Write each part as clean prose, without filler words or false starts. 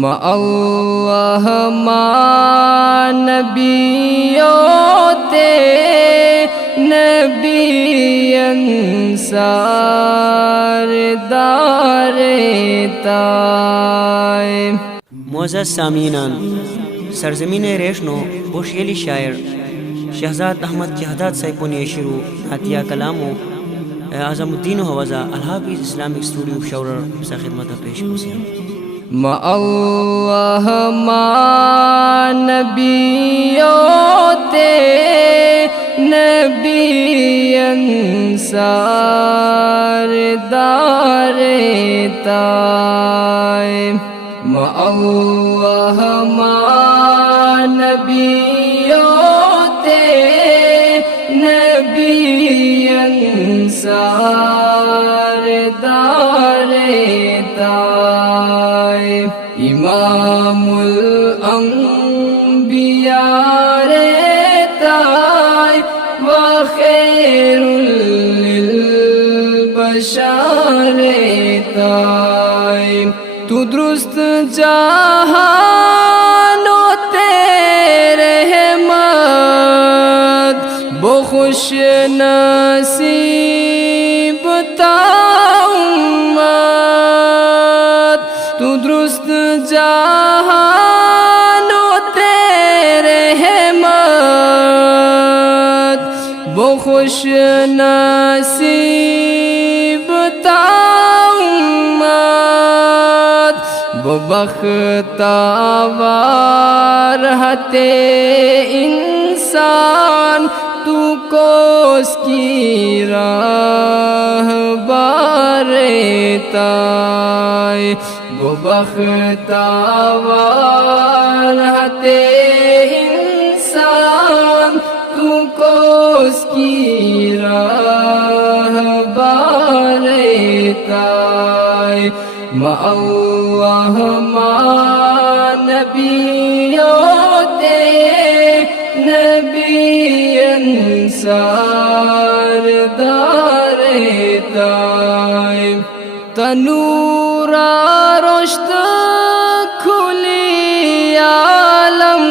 ما اللہ ما نبیوتے نبی انصار دار تائے۔ معزز سامعینان، سرزمین ریشنو بوشیلی شاعر شہزاد احمد جہداد صاحب نے شروع عطیہ کلامو اعظم الدین حوضہ الحافظ اسلامک اسٹوڈیو شورر سے خدمت پیش کسی۔ ما اللہ ما نبیوتے نبی انصار دار تائے۔ ما اللہ ما نبیوتے نبی انصار دار تائے۔ امام الانبیاء رہتائے وخیر للبشر رہتائے۔ تو درست جہان و تیرے احمد بخوش نصیب تا امت۔ تو درست جہان و تیرے احمد بخوش نصیب تا امت۔ بختاور ہتے انسان تو کو اس کی راہ بار تائے۔ بختاور ہتے انسان تو کو اس کی راہ بار تائے۔ ما اللہ ما نبیوتے نبی انصار دار تائے۔ تنورا رشت کھلی عالم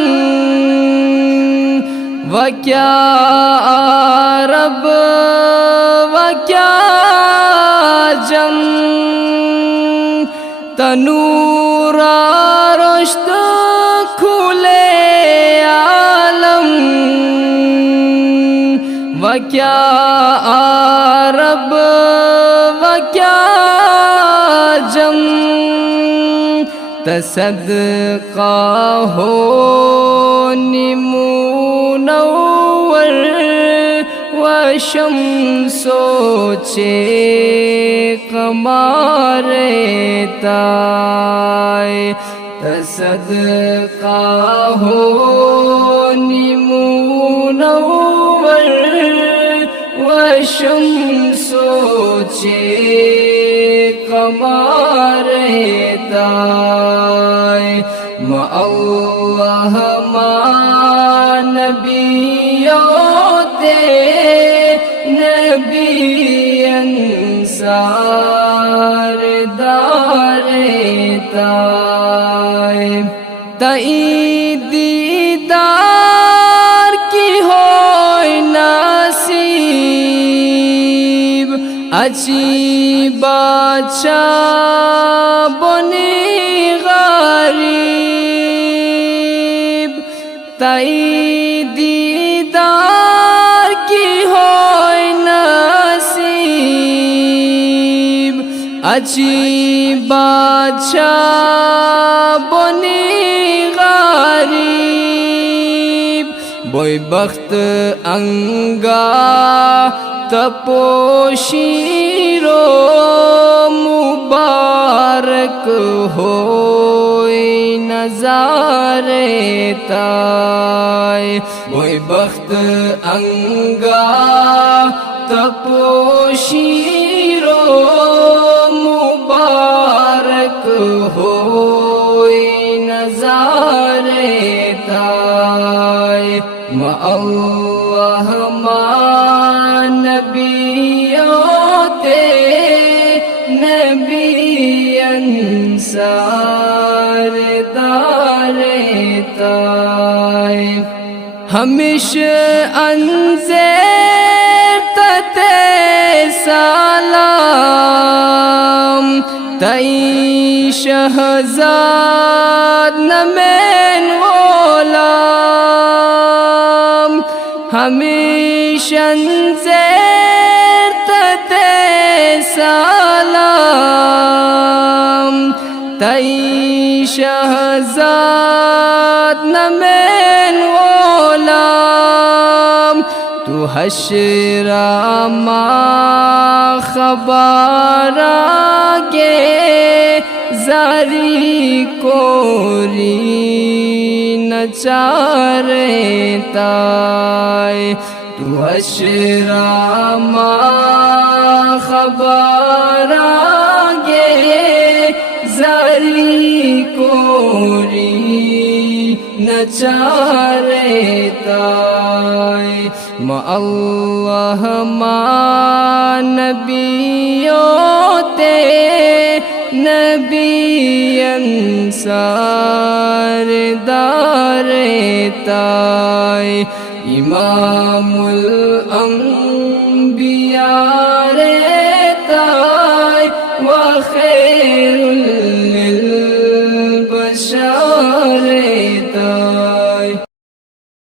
وکیا عرب وکیا جم۔ تنورا رشت کھلے عالم وکیا عرب وکیا جم۔ تصدقہ ہو منور وشمس و قمر تائے۔ تصدقہ ہو منور وشمس و قمر تائے۔ ما اللہ ما نبیوتے نبی انصار دار تائے۔ تئی دیدار کی ہوئی نصیب اچھی بادشاہ بنی غریب۔ تئی دیدار کی ہوئی نصیب اچھی بادشاہ بنی غریب۔ بوئی بخت انگا تپوشیرو مبارک ہوئی نظارے تائے۔ وہی بخت انگا تپوشیرو مبارک ہوئی نظارے تائے۔ ما اللہ ما نبیوتے نبی انصار دارتای ہمیش انزیر تتے سلام تئی شہزاد نمین غلام ہمیش انزیر تتے سلام تئی شہزاد نمین غلام تو حشر ما خبر آگے زاری کوری نچارے تائے تو حشر ما خبر آگے زاری کوری نچارے تائے ما اللہ ما نبیوتے نبی انصار دارتائے امام الانبیاء رتائے وخیر